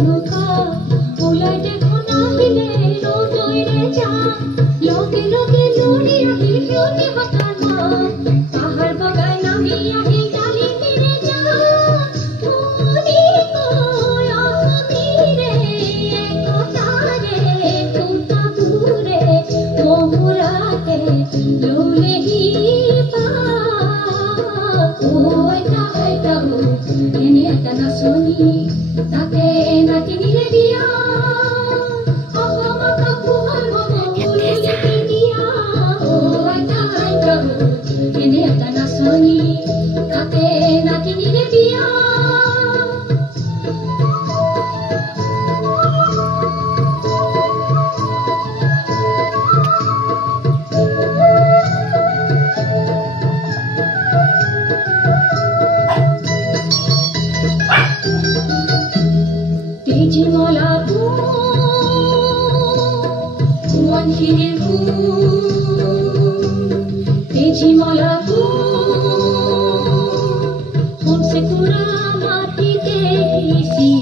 বালুকা ওলাই দেখোন আহিলে ৰদৈৰে যা লগে লগে লৰি আহিল সিহঁতে হঠাৎ পাহাৰ বগাই নামি আহিল ডালিমিৰে যা শুনি কৈ অহমিৰে একতাৰে খুটাবোৰে মহুৰাতে ললেহি পা এনে এটা নাচনি তাতে নাতিনিৰে বিয়া অসমত পোহৰ হ'ব ফুললি দিয়া এনে এটা নাচনি তাতে নাতিনিৰে বিয়া Tejimala bu, kuan hirin bu. Tejimala bu, hum se pura mati tehisi.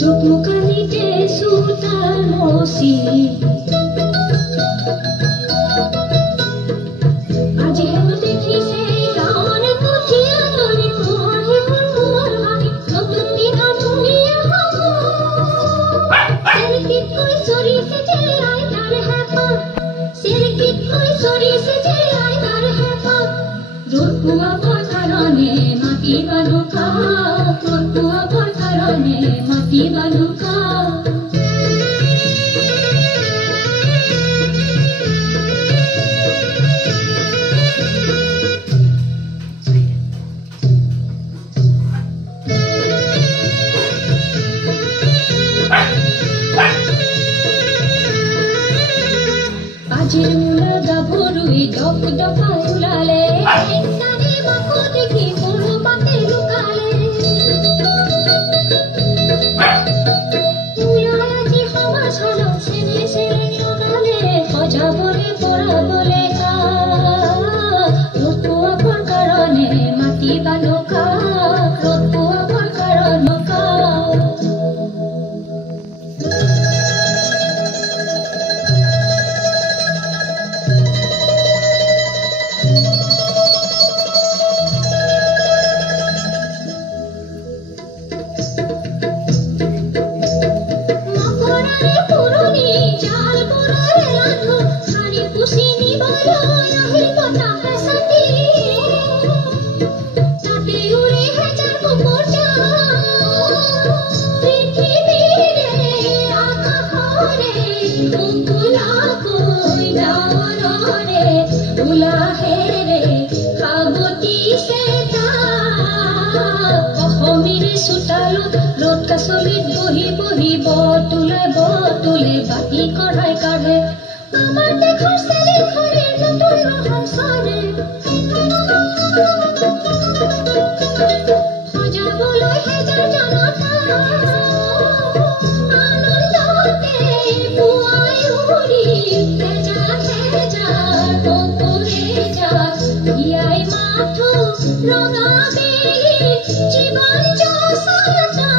Dukmukani te sultan hosi. Aji hem dekhi se rawan kuchiya dori mati baluka rotua porkarone mati baluka Ajir mula gaborui dok doka ulale tane mako dekhi puru pate lukale ulala ji hawa chalo sene sene lukale hojabore pora bole ka rotua por karone mati baluka rotua por karone ka বতুলে বাকি কৰাই কাঢ়ে আমাৰ দেখৰ চেলি ঘৰে নতুন ৰহন সৰে সজাবলৈ হেজাৰ জনতা আনন্দতে পুৱাই উৰি হেজা হেজা বপুৰে যা ইয়াই মাথো ৰঙা বেলি জীৱন জসতা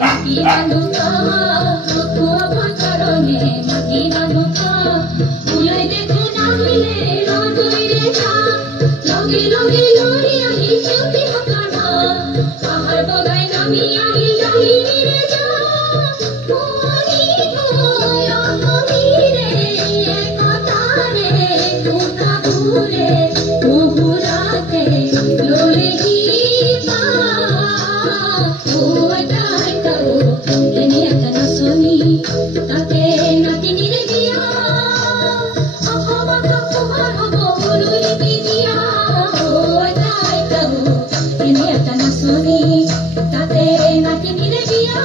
mati baluka rotua por karone mati baluka ulai dekho nahile rodoire ja loge loge lori ahi chuti hakana pahar bagai nami ahi dalimire ja moni goya hamire ekatare kutabure mohurate lolehi pa tate natinire biya ahomata pohar hobo fululi biya oi tai kahu ene atana soni tate natinire biya